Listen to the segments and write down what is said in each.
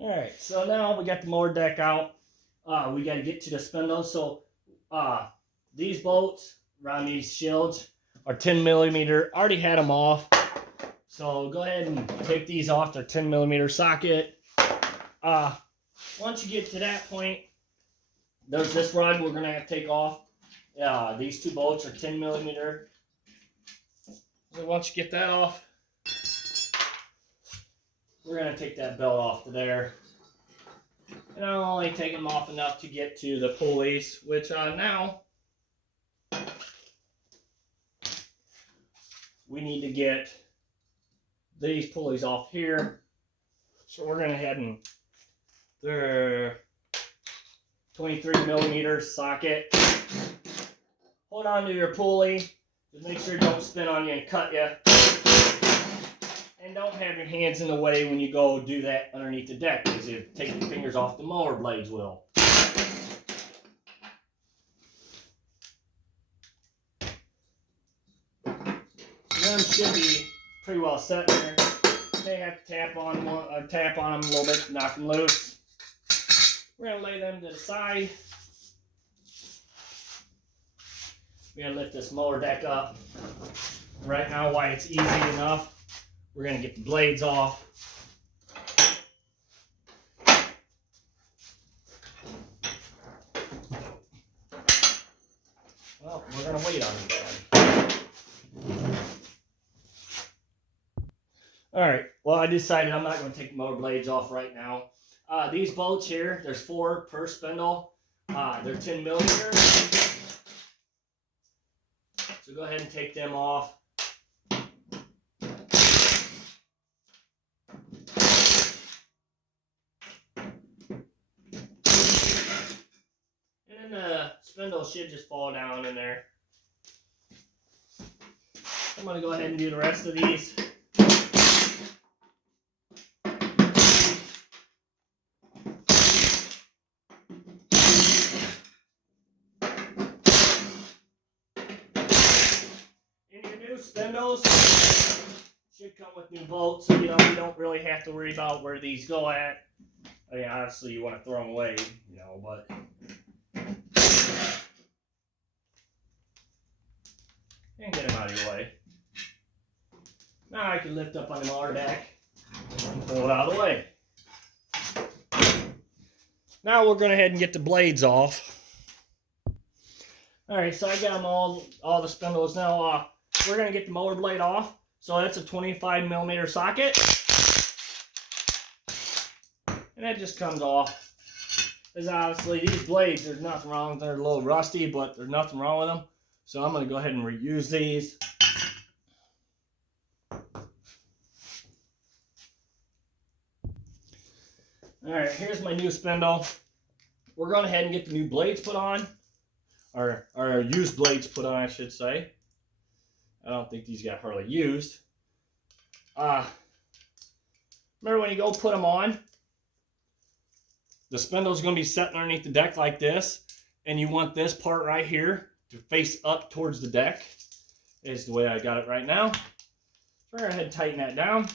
Alright, so now we got the mower deck out. We got to get to the spindles. So these bolts around these shields are 10 millimeter. Already had them off. So go ahead and take these off their 10 millimeter socket. Once you get to that point, there's this rod we're going to have to take off. These two bolts are 10 millimeter. So once you get that off, we're going to take that belt off to there. And I'll only take them off enough to get to the pulleys, which now we need to get these pulleys off here. So we're going to head and the 23 millimeter socket. Hold on to your pulley. Just make sure it don't spin on you and cut you. And don't have your hands in the way when you go do that underneath the deck, because if you take your fingers off, the mower blades will. So them should be pretty well set there. May have to tap on them a little bit, knock them loose. We're going to lay them to the side. We're going to lift this mower deck up. Right now, why it's easy enough, we're going to get the blades off. Well, we're going to wait on it. Alright, well I decided I'm not going to take the motor blades off right now. These bolts here, there's 4 per spindle. They're 10 millimeter. So go ahead and take them off. And then the spindle should just fall down in there. I'm going to go ahead and do the rest of these. Spindles should come with new bolts, so you don't really have to worry about where these go at. I mean, obviously you want to throw them away, but and get them out of your way. Now I can lift up on the mower deck and pull it out of the way. Now we're going to head and get the blades off. Alright, so I got them all the spindles now. We're going to get the mower blade off. So that's a 25 millimeter socket. And that just comes off. Because obviously these blades, there's nothing wrong with them. They're a little rusty, but there's nothing wrong with them. So I'm going to go ahead and reuse these. Alright, here's my new spindle. We're going to head and get the new blades put on. Or used blades put on, I should say. I don't think these got hardly used. Remember when you go put them on, the spindle's going to be sitting underneath the deck like this, and you want this part right here to face up towards the deck. Is the way I got it right now. So we're going to go ahead and tighten that down.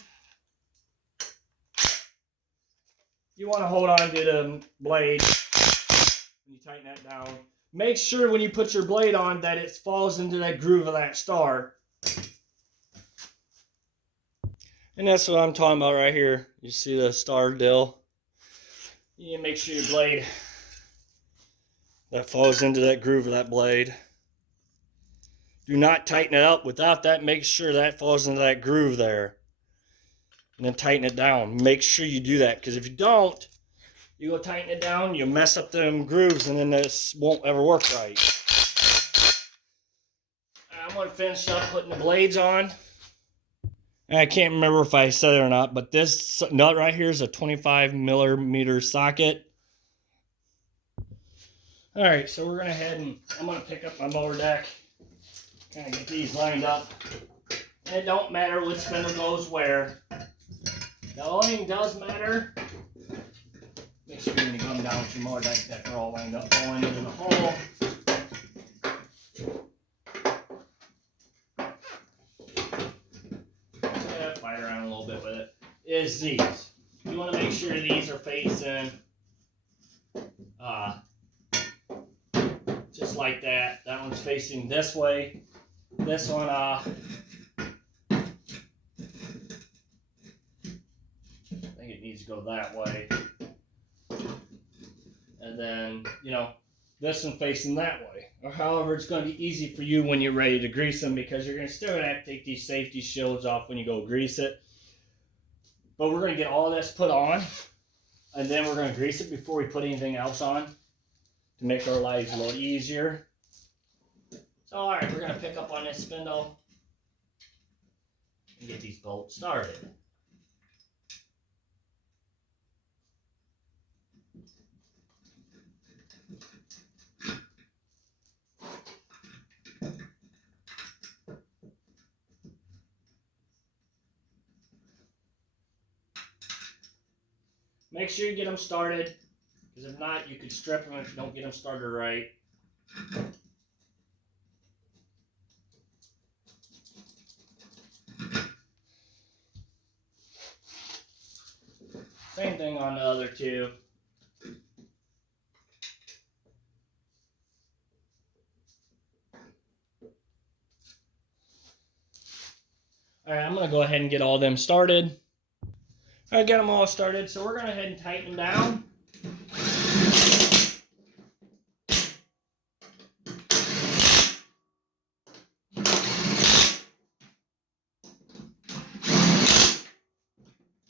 You want to hold on to the blade when you tighten that down. Make sure when you put your blade on that it falls into that groove of that star. And that's what I'm talking about right here. You see the star dill. You need to make sure your blade that falls into that groove of that blade. Do not tighten it up. Without that, make sure that falls into that groove there. And then tighten it down. Make sure you do that, because if you don't, you go tighten it down, you mess up them grooves, and then this won't ever work right. I'm going to finish up putting the blades on. And I can't remember if I said it or not, but this nut right here is a 25 millimeter socket. Alright, so we're going to head and I'm going to pick up my mower deck. Kind of get these lined up. And it don't matter which spindle goes where. The only thing does matter, make sure when you come down with your mower deck that they're all lined up, going into the hole. Yeah, fight around a little bit with it. Is these. You want to make sure these are facing just like that. That one's facing this way. This one, I think it needs to go that way. And then, you know, this one facing that way. Or however, it's going to be easy for you when you're ready to grease them, because you're still going to have to take these safety shields off when you go grease it. But we're going to get all this put on, and then we're going to grease it before we put anything else on to make our lives a little easier. So, all right, we're going to pick up on this spindle and get these bolts started. Make sure you get them started, because if not, you could strip them if you don't get them started right. Same thing on the other two. All right, I'm going to go ahead and get all them started. I got them all started, so we're going to go ahead and tighten them down.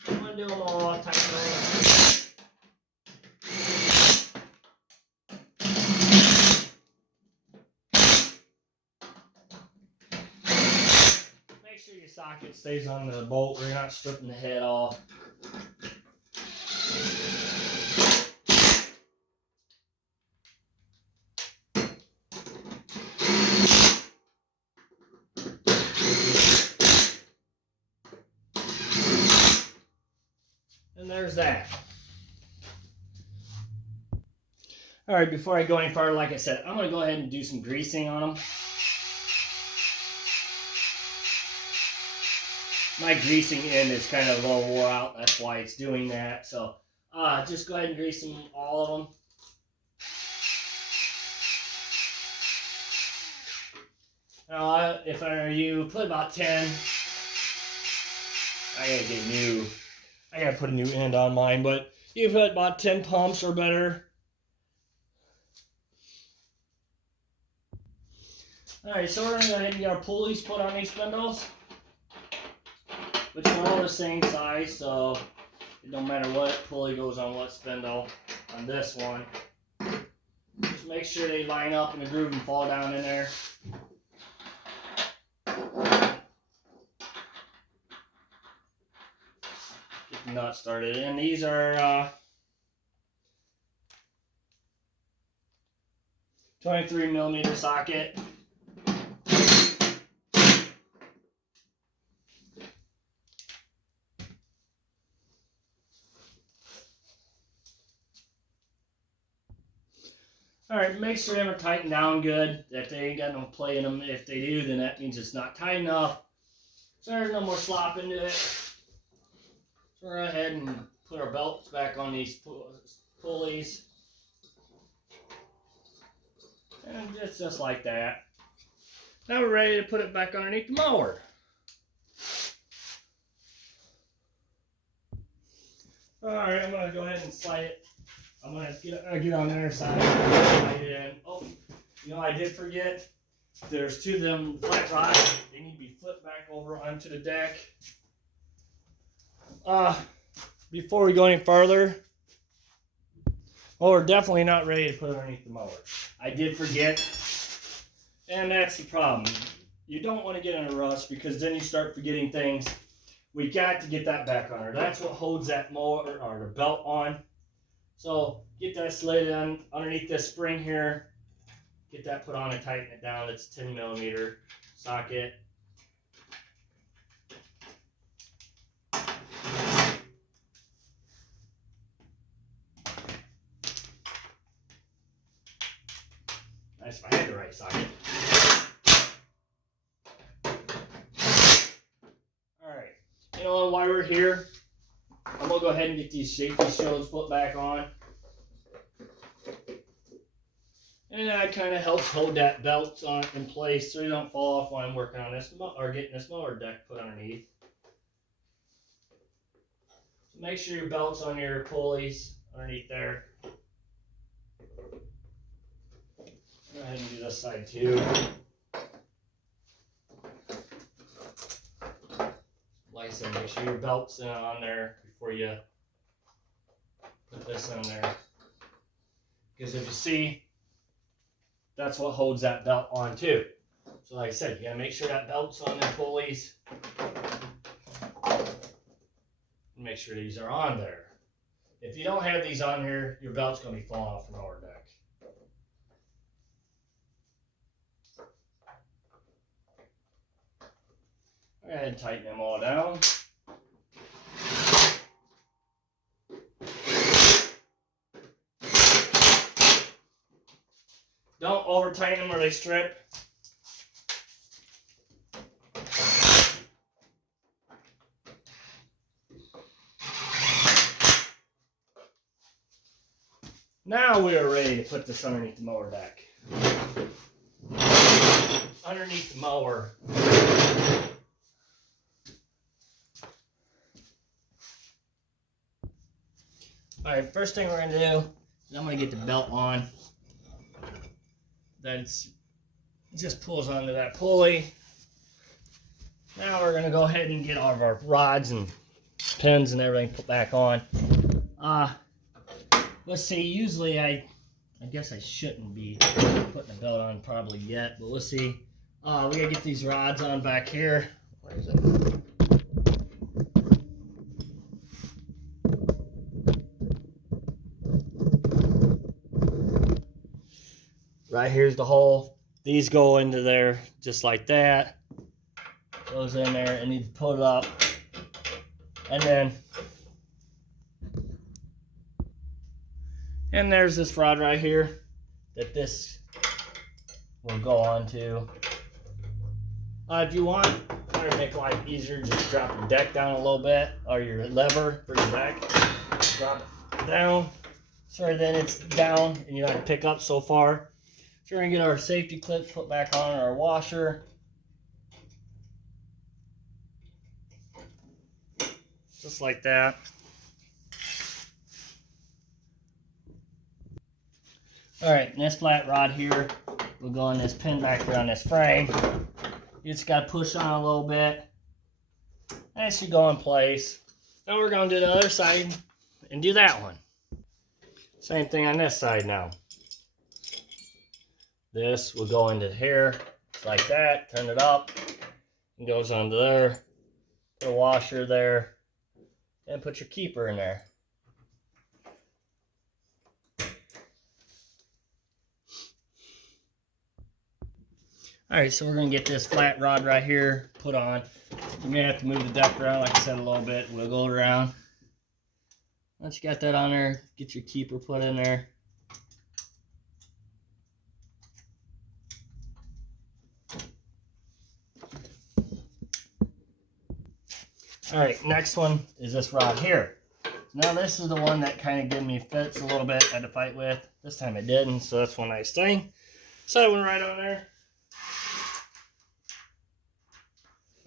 I'm going to do them all, tighten them all. Make sure your socket stays on the bolt where you're not stripping the head off. And there's that. All right, before I go any further, like I said, I'm going to go ahead and do some greasing on them. My greasing end is kind of a little wore out. That's why it's doing that. So just go ahead and grease them, all of them. Now, if I were you, put about 10. I gotta put a new end on mine, but you put about 10 pumps or better. Alright, so we're going to go ahead and get our pulleys put on these spindles, which are all the same size, so it don't matter what pulley goes on what spindle on this one. Just make sure they line up in the groove and fall down in there. Get the nut started, and these are 23mm socket. Alright, make sure they are tightened down good, that they ain't got no play in them. If they do, then that means it's not tight enough. So there's no more slop into it. So we're going to go ahead and put our belts back on these pulleys. And just like that. Now we're ready to put it back underneath the mower. Alright, I'm going to go ahead and slide it. I'm going to get on the other side. Slide it in. Oh, you know, I did forget. There's two of them flat rods. They need to be flipped back over onto the deck. Before we go any further, we're definitely not ready to put it underneath the mower. I did forget, and that's the problem. You don't want to get in a rush, because then you start forgetting things. We got to get that back on her. That's what holds that mower or the belt on. So get that slid in underneath this spring here. Get that put on and tighten it down. It's 10mm socket. Nice if I had the right socket. Alright, you know, while we're here, I'm going we'll go ahead and get these safety shields put back on. And that kind of helps hold that belt on in place so you don't fall off while I'm working on this or getting this mower deck put underneath. So make sure your belt's on your pulleys underneath there. Go ahead and do this side too. Like I said, make sure your belt's on there before you put this on there. Because if you see, that's what holds that belt on too. So like I said, you gotta make sure that belt's on the pulleys. And make sure these are on there. If you don't have these on here, your belt's gonna be falling off the mower deck. Go ahead and tighten them all down. Don't over tighten them or they strip. Now we are ready to put this underneath the mower deck. Underneath the mower. Alright, first thing we're going to do is I'm going to get the belt on. That just pulls onto that pulley. Now we're going to go ahead and get all of our rods and pins and everything put back on. Let's see, usually I guess I shouldn't be putting the belt on probably yet, but let's see. We got to get these rods on back here. Where is it? Right here's the hole. These go into there just like that. Goes in there and you pull it up. And there's this rod right here that this will go onto. If you want, to make life easier, just drop the deck down a little bit, or your lever for your deck. Drop it down. So then it's down and you don't have to pick up so far. So we're going to get our safety clips put back on our washer. Just like that. Alright, this flat rod here will go on this pin back there on this frame. You just got to push on a little bit. And it should go in place. Now we're going to do the other side and do that one. Same thing on this side now. This will go into here, just like that. Turn it up. It goes onto there. Put a washer there. And put your keeper in there. Alright, so we're going to get this flat rod right here put on. You may have to move the deck around, like I said, a little bit. Wiggle it around. Once you got that on there, get your keeper put in there. Alright, next one is this rod here. Now this is the one that kind of gave me fits a little bit. I had to fight with. This time it didn't, so that's one nice thing. So I went right on there.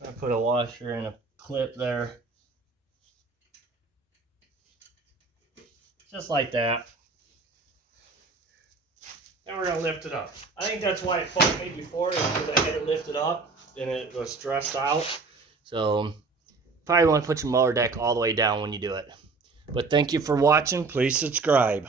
I put a washer and a clip there. Just like that. Now we're going to lift it up. I think that's why it fucked me before, because I had it lifted up and it was stressed out. So probably want to put your mower deck all the way down when you do it. But thank you for watching. Please subscribe.